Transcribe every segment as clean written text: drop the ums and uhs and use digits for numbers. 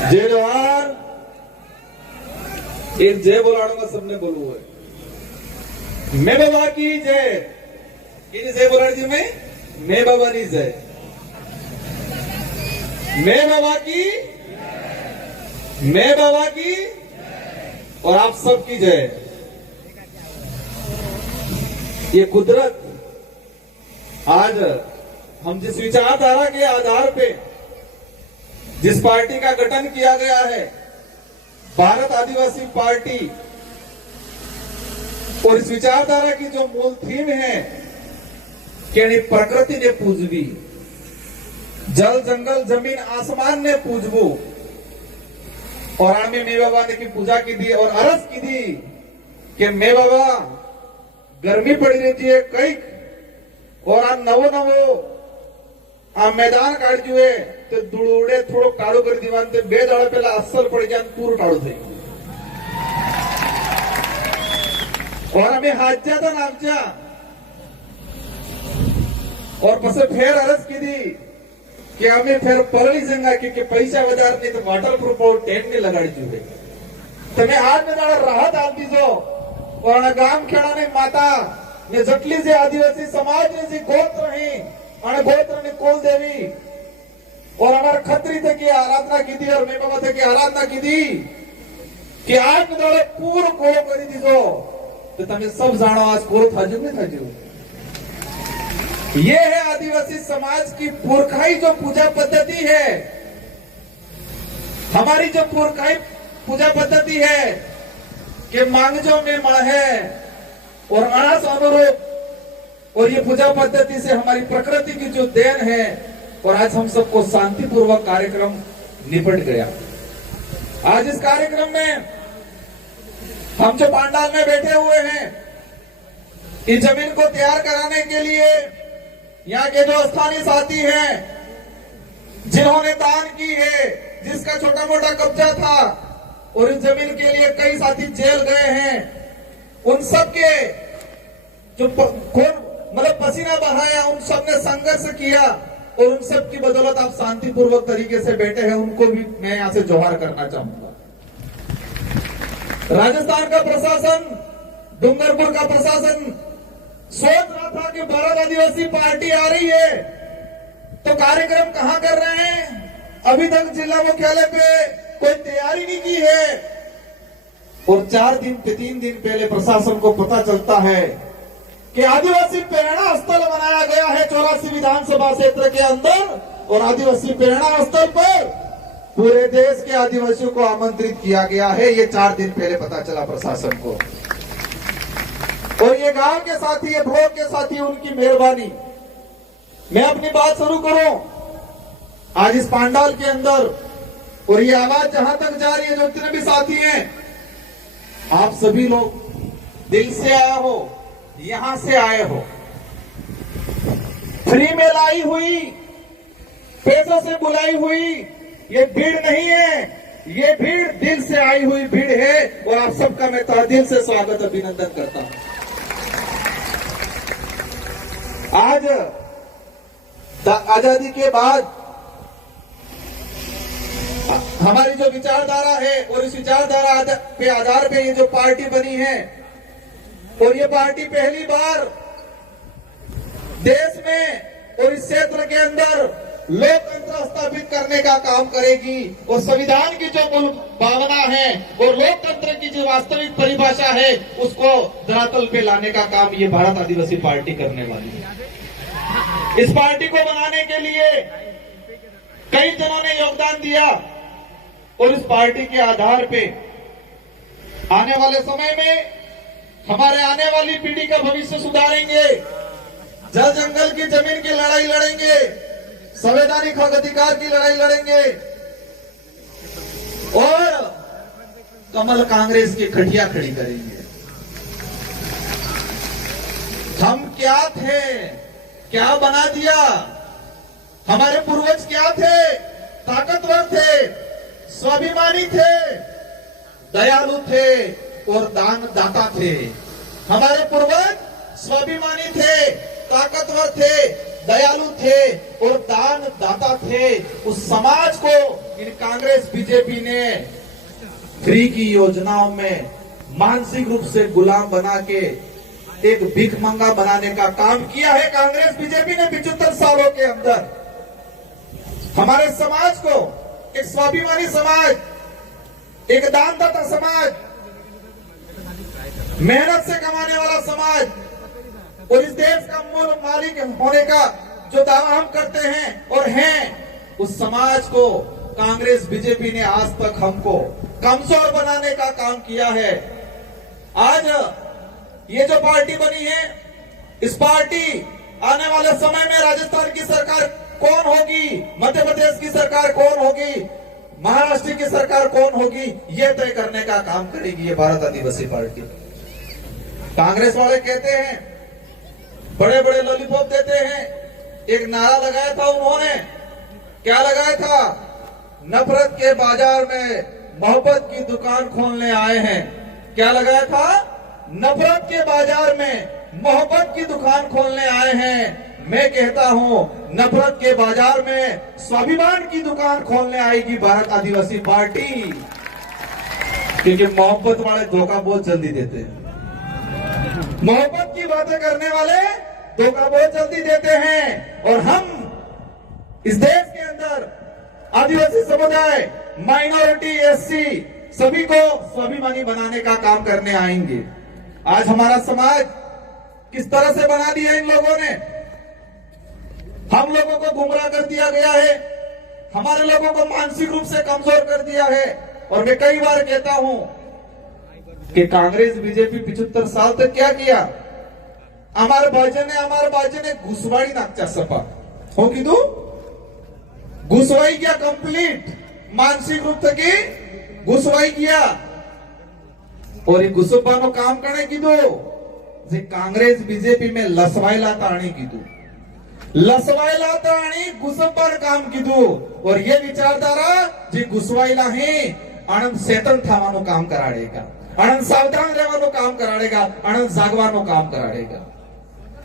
जय जवान। एक जय बोलाऊंगा, सबने बोलू है। मैं बाबा की जय। किनी जय बोला जी? मैं बाबा की जय। मैं बाबा की, मैं बाबा की और आप सबकी जय। ये कुदरत आज हम जिस विचारधारा के आधार पे जिस पार्टी का गठन किया गया है, भारत आदिवासी पार्टी, और इस विचारधारा की जो मूल थीम है कि प्रकृति ने पूजवी, जल जंगल जमीन आसमान ने पूजबू, और आने मे बाबा ने की पूजा की दी और अरज की दी कि मे बाबा गर्मी पड़ी रहती है कई, और आ नवो नवो आ मैदान काढजू है तो धूळवडे थोडं काढू કરી દીવાન તે બે દાડા પહેલા અસર પડી જાય પૂરું ટાળું થઈ ગયું। और અમે હાજ્યા હતા નામच्या, और પછી ફેર અરજ કીધી કે અમે ફેર પરળી જંગા કે પૈસા વધારે નહીં તો વોટરપ્રૂફ और टेंट ने लगाड़ी जुए તમે આજ ને દાડા રાહત આપ દીજો। और ગામ ખેડાને માતા ને જેટલી જે આદિવાસી સમાજની જે ગોત્ર રહી અને ગોત્રની કુલ દેવી और हमारे खत्री थे की आराधना की थी और मैं बाबा थे की आराधना की थी कि आज दाड़े पूर्ण कोरो કરી દીધો तो તમે सब जानो आज कोरो थाजू नहीं थाजू। ये है आदिवासी समाज की पुरखाई जो पूजा पद्धति है, हमारी जो पुरखाई पूजा पद्धति है कि मांगजो में मण है और अनास अनुरूप, और ये पूजा पद्धति से हमारी प्रकृति की जो देन है, और आज हम सबको शांतिपूर्वक कार्यक्रम निपट गया। आज इस कार्यक्रम में हम जो पांडाल में बैठे हुए हैं, इस जमीन को तैयार कराने के लिए यहाँ के जो स्थानीय साथी हैं जिन्होंने दान की है, जिसका छोटा मोटा कब्जा था और इस जमीन के लिए कई साथी जेल गए हैं, उन सबके जो मतलब पसीना बहाया, उन सब ने संघर्ष किया और उन सब की बदौलत आप शांतिपूर्वक तरीके से बैठे हैं, उनको भी मैं यहां से जोहार करना चाहूंगा। राजस्थान का प्रशासन, डूंगरपुर का प्रशासन सोच रहा था कि भारत आदिवासी पार्टी आ रही है तो कार्यक्रम कहां कर रहे हैं, अभी तक जिला मुख्यालय पे कोई तैयारी नहीं की है। और 3 दिन पहले प्रशासन को पता चलता है कि आदिवासी प्रेरणा स्थल बनाया गया है 84 विधानसभा क्षेत्र के अंदर, और आदिवासी प्रेरणा स्थल पर पूरे देश के आदिवासियों को आमंत्रित किया गया है। ये 4 दिन पहले पता चला प्रशासन को, और ये गांव के साथी, ये ब्लॉक के साथी, उनकी मेहरबानी। मैं अपनी बात शुरू करूं आज इस पांडाल के अंदर, और ये आवाज जहां तक जा रही है, जो जितने भी साथी हैं, आप सभी लोग दिल से आए हो, यहां से आए हो, फ्री में लाई हुई, पैसों से बुलाई हुई ये भीड़ नहीं है, ये भीड़ दिल से आई हुई भीड़ है, और आप सबका मैं तहे से स्वागत अभिनंदन करता हूं। आज आजादी के बाद हमारी जो विचारधारा है, और इस विचारधारा पे आधार पे ये जो पार्टी बनी है, और ये पार्टी पहली बार देश में और इस क्षेत्र के अंदर लोकतंत्र स्थापित करने का काम करेगी, और संविधान की जो मूल भावना है और लोकतंत्र की जो वास्तविक परिभाषा है उसको धरातल पे लाने का काम ये भारत आदिवासी पार्टी करने वाली है। इस पार्टी को बनाने के लिए कई जनों ने योगदान दिया, और इस पार्टी के आधार पे आने वाले समय में हमारे आने वाली पीढ़ी का भविष्य सुधारेंगे, जल जंगल की जमीन की लड़ाई लड़ेंगे, संवैधानिक हक अधिकार की लड़ाई लड़ेंगे, और कमल कांग्रेस की खटिया खड़ी करेंगे। हम क्या थे, क्या बना दिया, हमारे पूर्वज क्या थे, ताकतवर थे, स्वाभिमानी थे, दयालु थे और दान दाता थे। हमारे पूर्वज स्वाभिमानी थे, ताकतवर थे, दयालु थे और दान दाता थे। उस समाज को इन कांग्रेस बीजेपी ने फ्री की योजनाओं में मानसिक रूप से गुलाम बना के एक भीख मंगा बनाने का काम किया है। कांग्रेस बीजेपी ने 75 सालों के अंदर हमारे समाज को एक स्वाभिमानी समाज, एक दानदाता समाज, मेहनत से कमाने वाला समाज और इस देश का मूल मालिक होने का जो दावा हम करते हैं और हैं, उस समाज को कांग्रेस बीजेपी ने आज तक हमको कमजोर बनाने का काम किया है। आज ये जो पार्टी बनी है, इस पार्टी आने वाले समय में राजस्थान की सरकार कौन होगी, मध्य प्रदेश की सरकार कौन होगी, महाराष्ट्र की सरकार कौन होगी, ये तय करने का काम करेगी ये भारत आदिवासी पार्टी। कांग्रेस वाले कहते हैं, बड़े बड़े लॉलीपॉप देते हैं। एक नारा लगाया था उन्होंने, क्या लगाया था? नफरत के बाजार में मोहब्बत की दुकान खोलने आए हैं। क्या लगाया था? नफरत के बाजार में मोहब्बत की दुकान खोलने आए हैं। मैं कहता हूं, नफरत के बाजार में स्वाभिमान की दुकान खोलने आएगी भारत आदिवासी पार्टी, क्योंकि मोहब्बत वाले धोखा बहुत जल्दी देते हैं। मोहब्बत की बातें करने वाले धोखा बहुत जल्दी देते हैं। और हम इस देश के अंदर आदिवासी समुदाय, माइनॉरिटी, एससी सभी को स्वाभिमानी बनाने का काम करने आएंगे। आज हमारा समाज किस तरह से बना दिया इन लोगों ने, हम लोगों को गुमराह कर दिया गया है, हमारे लोगों को मानसिक रूप से कमजोर कर दिया है। और मैं कई बार कहता हूं कि कांग्रेस बीजेपी 75 साल तक क्या किया? हमारे भाई ने घुसवाड़ी नाकचा सपा हो कीधु, घुसवाई किया कंप्लीट, मानसिक रूप से घुसवाई किया। और ये घुसपानो काम करने कीधु जे कांग्रेस बीजेपी में लसवायला ताणी कीधु, लसवायला ताणी घुसपान काम कीधु। और ये विचारधारा जे घुसवायला है आनंद चेतन थावानो काम कराड़ेगा, आनंद सावधान रहवानो काम कराड़ेगा, आनंद जागवानो काम कराड़ेगा।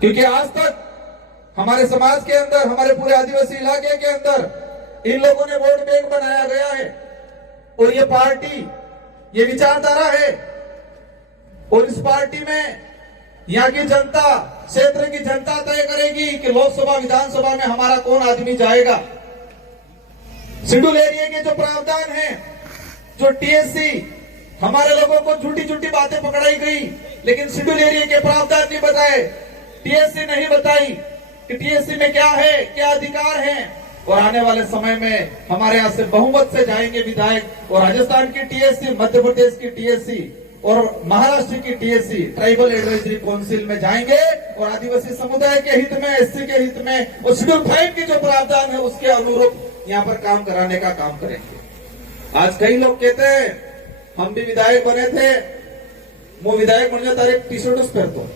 क्योंकि आज तक हमारे समाज के अंदर, हमारे पूरे आदिवासी इलाके के अंदर इन लोगों ने वोट बैंक बनाया गया है। और ये पार्टी, ये विचारधारा है। और इस पार्टी में यहाँ की जनता, क्षेत्र की जनता तय करेगी कि लोकसभा विधानसभा में हमारा कौन आदमी जाएगा। शेड्यूल एरिया के जो प्रावधान है, जो टीएससी, हमारे लोगों को झूठी झूठी बातें पकड़ाई गई, लेकिन शेड्यूल एरिया के प्रावधान नहीं बताए, टीएससी नहीं बताई कि टीएससी में क्या है, क्या अधिकार है। और आने वाले समय में हमारे यहाँ से बहुमत से जाएंगे विधायक, और राजस्थान की टीएससी, मध्य प्रदेश की टीएससी और महाराष्ट्र की टीएससी ट्राइबल एडवाइजरी काउंसिल में जाएंगे और आदिवासी समुदाय के हित में, एससी के हित में और शेड्यूल 5 की जो प्रावधान है उसके अनुरूप यहाँ पर काम कराने का काम करेंगे। आज कई लोग कहते हैं हम भी विधायक बने थे, वो विधायक बनने तारीख टी शर्ट पहनतो,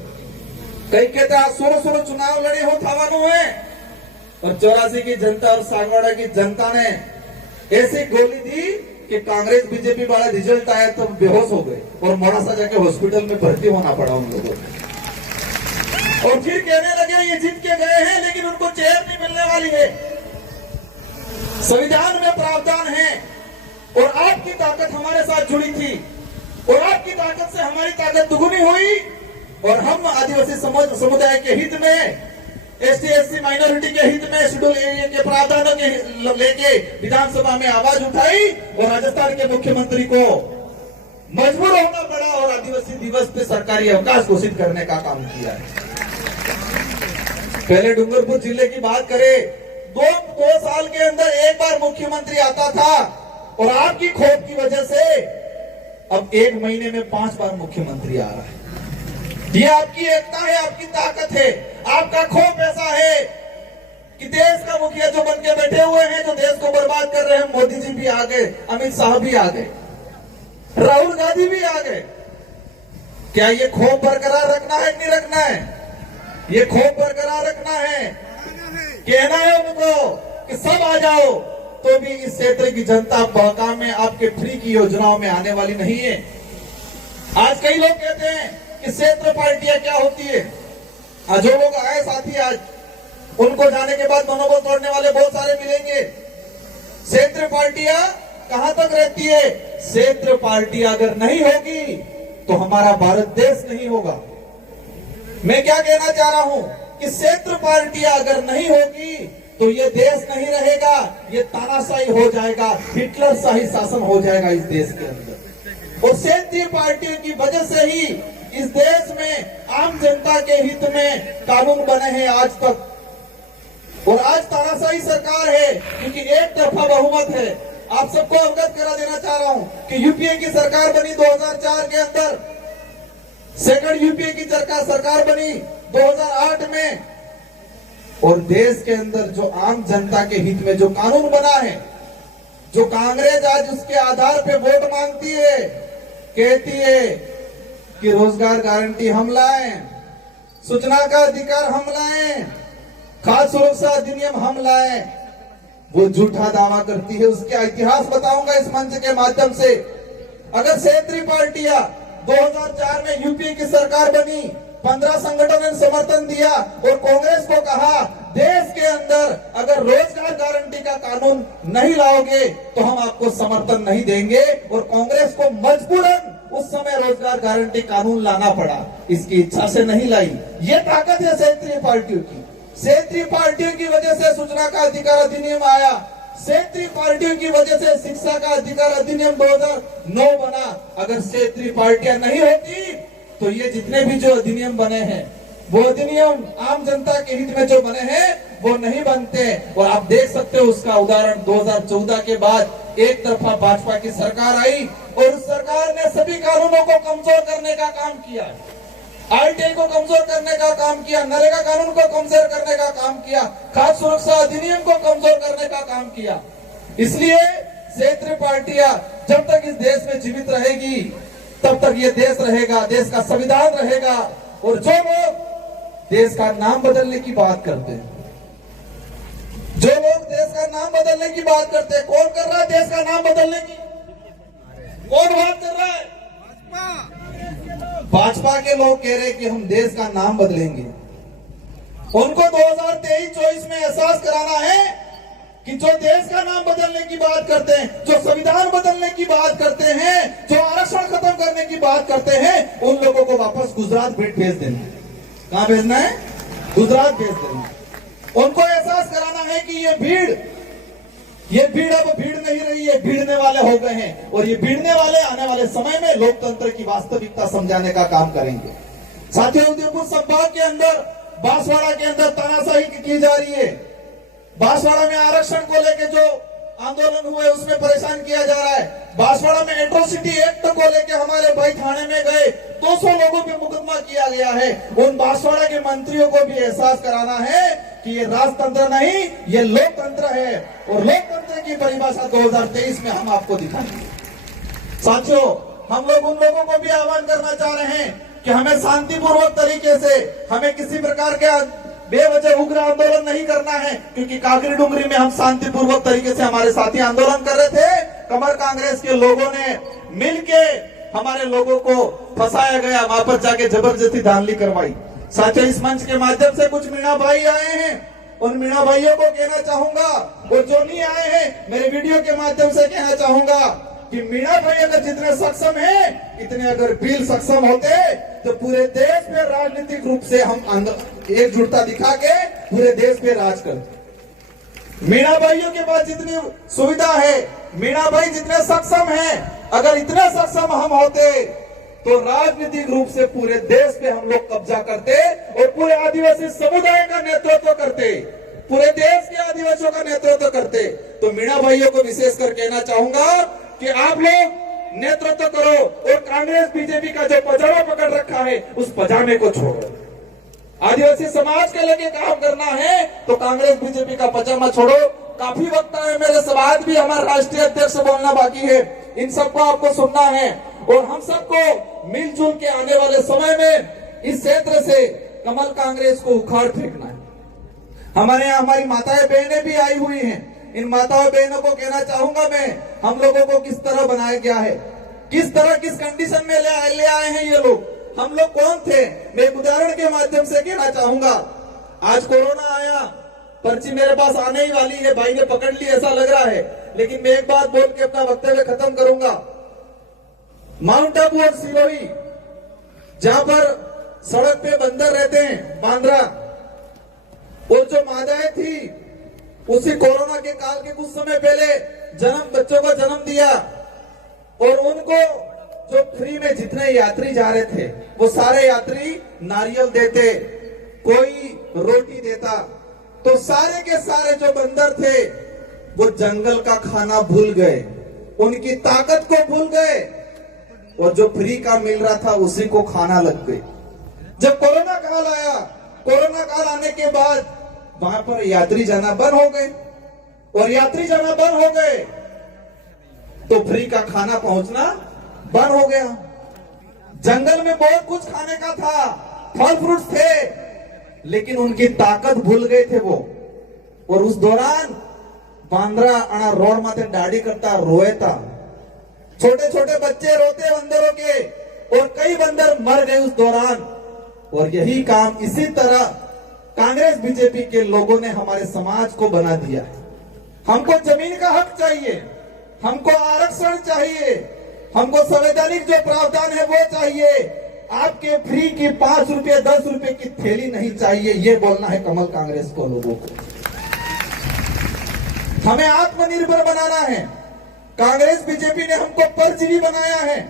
कई कहते हैं सोरो चुनाव लड़े हो थावानो है। और 84 की जनता और सागवाड़ा की जनता ने ऐसी गोली दी कि कांग्रेस बीजेपी वाला रिजल्ट आया तो बेहोश हो गए और मोड़ासा जाके हॉस्पिटल में भर्ती होना पड़ा उन लोगों को। और फिर कहने लगे ये जीत के गए हैं लेकिन उनको चेयर नहीं मिलने वाली है। संविधान में प्रावधान है और आपकी ताकत हमारे साथ जुड़ी थी और आपकी ताकत से हमारी ताकत दुगुनी हुई। और हम आदिवासी समुदाय के हित में, एसटी एससी माइनॉरिटी के हित में शेड्यूल एरिया के प्रावधानों के लेके विधानसभा में आवाज उठाई और राजस्थान के मुख्यमंत्री को मजबूर होना पड़ा और आदिवासी दिवस पे सरकारी अवकाश घोषित करने का काम किया है। पहले डूंगरपुर जिले की बात करें, दो साल के अंदर एक बार मुख्यमंत्री आता था और आपकी खोप की वजह से अब 1 महीने में 5 बार मुख्यमंत्री आ रहा है। ये आपकी एकता है, आपकी ताकत है, आपका खौफ ऐसा है कि देश का मुखिया जो बन के बैठे हुए हैं, जो देश को बर्बाद कर रहे हैं, मोदी जी भी आ गए, अमित शाह भी आ गए, राहुल गांधी भी आ गए। क्या ये खौफ बरकरार रखना है कि नहीं रखना है? ये खौफ बरकरार रखना है, कहना है उनको कि सब आ जाओ, तो भी इस क्षेत्र की जनता बहका में आपके फ्री की योजनाओं में आने वाली नहीं है। आज कई लोग कहते हैं कि क्षेत्र पार्टियां क्या होती है। जो लोग आए साथी आज, उनको जाने के बाद मनोबल तोड़ने वाले बहुत सारे मिलेंगे। क्षेत्र पार्टियां कहां तक रहती है? क्षेत्र पार्टी अगर नहीं होगी तो हमारा भारत देश नहीं होगा। मैं क्या कहना चाह रहा हूं कि क्षेत्र पार्टियां अगर नहीं होगी तो ये देश नहीं रहेगा, ये तानाशाही हो जाएगा, हिटलर शाही शासन हो जाएगा इस देश के अंदर। और क्षेत्रीय पार्टियों की वजह से ही इस देश में आम जनता के हित में कानून बने हैं आज तक। और आज तानाशाही सरकार है क्योंकि एक तरफा बहुमत है। आप सबको अवगत करा देना चाह रहा हूं कि यूपीए की सरकार बनी 2004 के अंदर, सेकंड यूपीए की सरकार बनी 2008 में, और देश के अंदर जो आम जनता के हित में जो कानून बना है, जो कांग्रेस आज उसके आधार पे वोट मांगती है, कहती है कि रोजगार गारंटी हम लाएं, सूचना का अधिकार हम लाएं, खाद्य सुरक्षा अधिनियम हम लाएं, वो झूठा दावा करती है। उसका इतिहास बताऊंगा इस मंच के माध्यम से। अगर क्षेत्रीय पार्टियां 2004 में यूपीए की सरकार बनी, 15 संगठनों ने समर्थन दिया और कांग्रेस को कहा देश के अंदर अगर रोजगार गारंटी का कानून नहीं लाओगे तो हम आपको समर्थन नहीं देंगे, और कांग्रेस को मजबूरन उस समय रोजगार गारंटी कानून लाना पड़ा, इसकी इच्छा से नहीं लाई। ये ताकत है क्षेत्रीय पार्टियों की। क्षेत्रीय पार्टियों की वजह से सूचना का अधिकार अधिनियम आया, क्षेत्रीय पार्टियों की वजह से शिक्षा का अधिकार अधिनियम 2009 बना। अगर क्षेत्रीय पार्टियां नहीं होती तो ये जितने भी जो अधिनियम बने हैं, वो अधिनियम आम जनता के हित में जो बने हैं वो नहीं बनते। और आप देख सकते हो उसका उदाहरण 2014 के बाद एक तरफा भाजपा की सरकार आई और उस सरकार ने सभी कानूनों को कमजोर करने का काम किया, आरटीआई को कमजोर करने का काम किया, नरेगा कानून को कमजोर करने का काम किया, खाद्य सुरक्षा अधिनियम को कमजोर करने का काम किया। इसलिए क्षेत्रीय पार्टियां जब तक इस देश में जीवित रहेगी तब तक ये देश रहेगा, देश का संविधान रहेगा। और जो लोग देश का नाम बदलने की बात करते हैं, जो लोग देश का नाम बदलने की बात करते हैं, कौन कर रहा है देश का नाम बदलने की? कौन बात कर रहा है? भाजपा के लोग कह रहे हैं कि हम देश का नाम बदलेंगे। उनको 2023-24 में एहसास कराना है कि जो देश का नाम बदलने की बात करते हैं, जो संविधान बदलने की बात करते हैं, जो आरक्षण खत्म करने की बात करते हैं, उन लोगों को वापस गुजरात भेज देना है। कहां भेजना है? गुजरात भेज देना है। उनको एहसास कराना है कि ये भीड़ अब भीड़ नहीं रही है, भीड़ने वाले हो गए हैं, और ये भीड़ने वाले आने वाले समय में लोकतंत्र की वास्तविकता समझाने का काम करेंगे। साथियों, उदयपुर संभाग के अंदर बांसवाड़ा के अंदर तानाशाही की जा रही है। बांसवाड़ा में आरक्षण को लेकर जो आंदोलन हुए उसमें परेशान किया जा रहा है। बांसवाड़ा में एट्रोसिटी एक्ट को लेकर हमारे भाई थाने में गए, 200 लोगों पे मुकदमा किया गया है। उन बांसवाड़ा के मंत्रियों को भी एहसास कराना है कि ये राजतंत्र नहीं, ये लोकतंत्र है, और लोकतंत्र की परिभाषा 2023 में हम आपको दिखाएंगे। साथियों, हम लोग उन लोगों को भी आह्वान करना चाह रहे हैं कि हमें शांतिपूर्वक तरीके से, हमें किसी प्रकार के बेवजह उग्र आंदोलन नहीं करना है, क्योंकि काकरी डुंगरी में हम शांतिपूर्वक तरीके से हमारे साथी आंदोलन कर रहे थे। कमर कांग्रेस के लोगों ने मिलके हमारे लोगों को फंसाया गया, वहां पर जाके जबरदस्ती धांधली करवाई। साथियों, इस मंच के माध्यम से कुछ मीणा भाई आए हैं, उन मीणा भाइयों को कहना चाहूंगा, और जो नहीं आए हैं मेरे वीडियो के माध्यम से कहना चाहूंगा कि मीणा भाई अगर जितने सक्षम हैं, इतने अगर बिल सक्षम होते तो पूरे देश में राजनीतिक रूप से हम एकजुटता दिखा के पूरे देश पे राज करते। मीणा भाइयों के पास जितनी सुविधा है, मीणा भाई जितने सक्षम हैं, अगर इतने सक्षम हम होते तो राजनीतिक रूप से पूरे देश पे हम लोग कब्जा करते और पूरे आदिवासी समुदाय का नेतृत्व करते, पूरे देश के आदिवासियों का नेतृत्व करते। तो मीणा भाइयों को विशेषकर कहना चाहूंगा कि आप लोग नेतृत्व करो, और कांग्रेस बीजेपी का जो पजामा पकड़ रखा है उस पजामे को छोड़ो। आदिवासी समाज के लेके काम करना है तो कांग्रेस बीजेपी का पजामा छोड़ो। काफी वक्त है मेरे सवाल भी, हमारे राष्ट्रीय अध्यक्ष बोलना बाकी है, इन सबको आपको सुनना है, और हम सबको मिलजुल के आने वाले समय में इस क्षेत्र से कमल कांग्रेस को उखाड़ फेंकना है। हमारे यहाँ हमारी माताएं बहनें भी आई हुई हैं, इन माताओं बहनों को कहना चाहूंगा मैं, हम लोगों को किस तरह बनाया गया है, किस तरह किस कंडीशन में ले आए हैं ये लोग, हम लोग कौन थे। मैं एक उदाहरण के माध्यम से कहना चाहूंगा। आज कोरोना आया, पर्ची मेरे पास आने ही वाली है, भाई ने पकड़ ली ऐसा लग रहा है, लेकिन मैं एक बात बोल के अपना वक्तव्य खत्म करूंगा। माउंट आबू और सिरोही, जहां पर सड़क पे बंदर रहते हैं, बांद्रा, और जो मादाएं थी उसी कोरोना के काल के कुछ समय पहले बच्चों को जन्म दिया, और उनको जो फ्री में जितने यात्री जा रहे थे वो सारे यात्री नारियल देते, कोई रोटी देता, तो सारे के सारे जो बंदर थे वो जंगल का खाना भूल गए, उनकी ताकत को भूल गए, और जो फ्री का मिल रहा था उसी को खाना लग गई। जब कोरोना काल आया, कोरोना काल आने के बाद वहां पर यात्री जाना बंद हो गए, और यात्री जाना बंद हो गए तो फ्री का खाना पहुंचना बंद हो गया। जंगल में बहुत कुछ खाने का था, फल फ्रूट्स थे, लेकिन उनकी ताकत भूल गए थे वो। और उस दौरान बांद्रा अना रोड माथे दाढ़ी करता रोएता, छोटे छोटे बच्चे रोते बंदरों के, और कई बंदर मर गए उस दौरान। और यही काम इसी तरह कांग्रेस बीजेपी के लोगों ने हमारे समाज को बना दिया है। हमको जमीन का हक चाहिए, हमको आरक्षण चाहिए, हमको संवैधानिक जो प्रावधान है वो चाहिए, आपके फ्री की 5 रुपए 10 रुपए की थैली नहीं चाहिए। ये बोलना है कमल कांग्रेस को, लोगों को। हमें आत्मनिर्भर बनाना है। कांग्रेस बीजेपी ने हमको परजीवी बनाया है,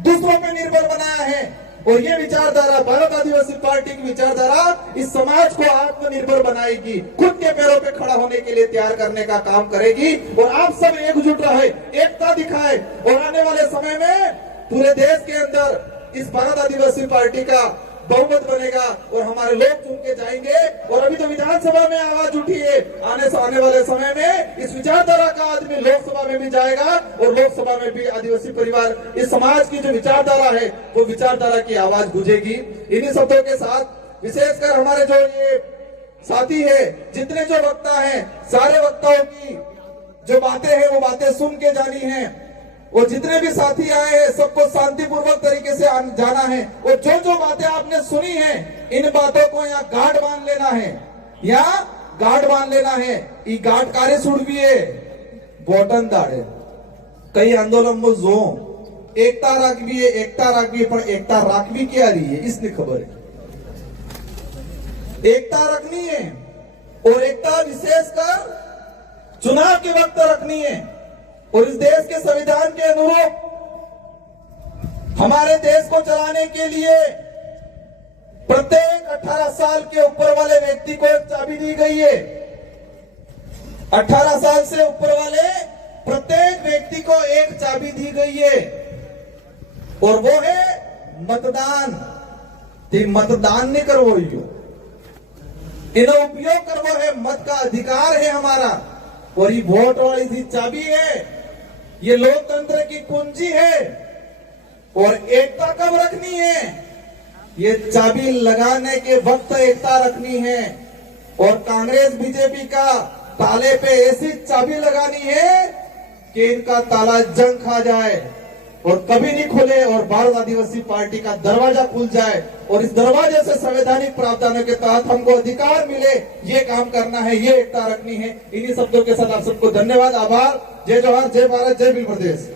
दूसरों पे निर्भर बनाया है, और ये विचारधारा, भारत आदिवासी पार्टी की विचारधारा इस समाज को आत्मनिर्भर बनाएगी, खुद के पैरों पे खड़ा होने के लिए तैयार करने का काम करेगी। और आप सब एकजुट रहे, एकता दिखाए, और आने वाले समय में पूरे देश के अंदर इस भारत आदिवासी पार्टी का बहुमत बनेगा, और हमारे लोग चुन के जाएंगे। और अभी तो विधानसभा में आवाज उठी है, आने वाले समय में इस विचारधारा का आदमी लोकसभा में भी जाएगा, और लोकसभा में भी आदिवासी परिवार, इस समाज की जो विचारधारा है वो विचारधारा की आवाज गूंजेगी। इन्हीं शब्दों के साथ विशेषकर हमारे जो ये साथी है, जितने जो वक्ता हैं, सारे वक्ताओं की जो बातें हैं वो बातें सुन के जानी है, और जितने भी साथी आए हैं सबको शांतिपूर्वक तरीके से जाना है। और जो जो बातें आपने सुनी हैं, इन बातों को यहाँ गांठ बांध लेना है, यहाँ गांठ बांध लेना है। ये गांठ कार्य सुड़विए बोटन दाड़े कई आंदोलन में जो एकता राखवी है, एकता राखवी, पर एकता राखवी क्या रही है इसने खबर है। एकता रखनी है, और एकता विशेषकर चुनाव के वक्त रखनी है। और इस देश के संविधान के अनुरूप हमारे देश को चलाने के लिए प्रत्येक 18 साल के ऊपर वाले व्यक्ति को एक चाबी दी गई है। 18 साल से ऊपर वाले प्रत्येक व्यक्ति को एक चाबी दी गई है, और वो है मतदान। मतदान नहीं करवो, इन्हें उपयोग करवो है, मत का अधिकार है हमारा। और ये वोट वाली सी चाबी है, ये लोकतंत्र की कुंजी है। और एकता कब रखनी है? ये चाबी लगाने के वक्त एकता रखनी है। और कांग्रेस बीजेपी का ताले पे ऐसी चाबी लगानी है कि इनका ताला जंग खा जाए और कभी नहीं खुले, और भारत आदिवासी पार्टी का दरवाजा खुल जाए, और इस दरवाजे से संवैधानिक प्रावधानों के तहत हमको अधिकार मिले। ये काम करना है, ये एकता रखनी है। इन्हीं शब्दों के साथ आप सबको धन्यवाद, आभार। जय जवाहर, जय भारत, जय भील प्रदेश।